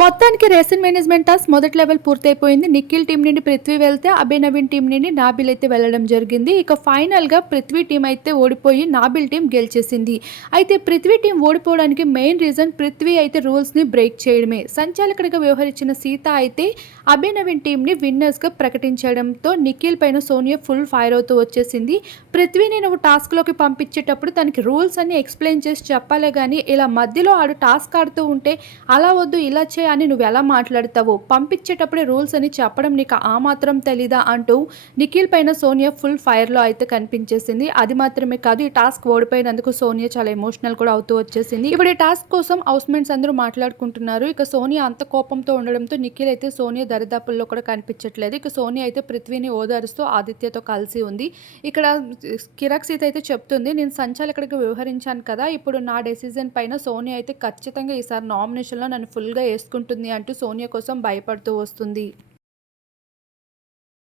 మొత్తానికి ration management task మొదటి level పూర్తయిపోయింది. నిఖిల్ టీం నుండి పృథ్వీ వెళ్తే అభయ్ నవీన్ టీం నుండి నాబిల్ అయితే వెళ్ళడం జరిగింది. ఇక ఫైనల్గా పృథ్వీ టీం అయితే ఓడిపోయి నాబిల్ టీం గెలిచేసింది. అయితే పృథ్వీ టీం ఓడిపోవడానికి మెయిన్ రీజన్ పృథ్వీ అయితే రూల్స్ని బ్రేక్ చేయడమే. సంచాలకుడిగా వ్యవహరించిన సీత అయితే అభయ్ నవీన్ టీం ని విన్నర్స్గా ప్రకటించడంతో నిఖిల్ పైన సోనియా ఫుల్ ఫైర్ అవుతూ వచ్చేసింది. పృథ్వీని నువ్వు టాస్క్లోకి పంపించేటప్పుడు తనకి రూల్స్ అన్ని ఎక్స్ప్లెయిన్ చేసి చెప్పాలే కానీ ఇలా మధ్యలో ఆడు టాస్క్ ఆడుతూ ఉంటే అలా వద్దు ఇలా చేయి అని నువ్వు ఎలా మాట్లాడతావు? పంపించేటప్పుడే రూల్స్ అని చెప్పడం నీకు ఆ మాత్రం తెలీదా అంటూ నిఖిల్ పైన సోనియా ఫుల్ ఫైర్లో అయితే కనిపించేసింది. అది మాత్రమే కాదు ఈ టాస్క్ ఓడిపోయినందుకు సోనియా చాలా ఎమోషనల్ కూడా అవుతూ వచ్చేసింది. ఇప్పుడు ఈ టాస్క్ కోసం హౌస్ మేట్స్ అందరూ మాట్లాడుకుంటున్నారు. ఇక సోనియా అంత కోపంతో ఉండడంతో నిఖిల్ అయితే సోనియా దరిదాపుల్లో కూడా కనిపించట్లేదు. ఇక సోనియా అయితే పృథ్వీని ఓదారుస్తూ ఆదిత్యతో కలిసి ఉంది. ఇక్కడ కిరాక్ సీత అయితే చెప్తుంది నేను సంచాలకుడికి వ్యవహరించాను కదా. ఇప్పుడు నా డెసిజన్ పైన సోనియా అయితే ఖచ్చితంగా ఈసారి నామినేషన్లో నన్ను ఫుల్గా వేసుకుంటుంది అంటూ సోనియా కోసం భయపడుతూ వస్తుంది.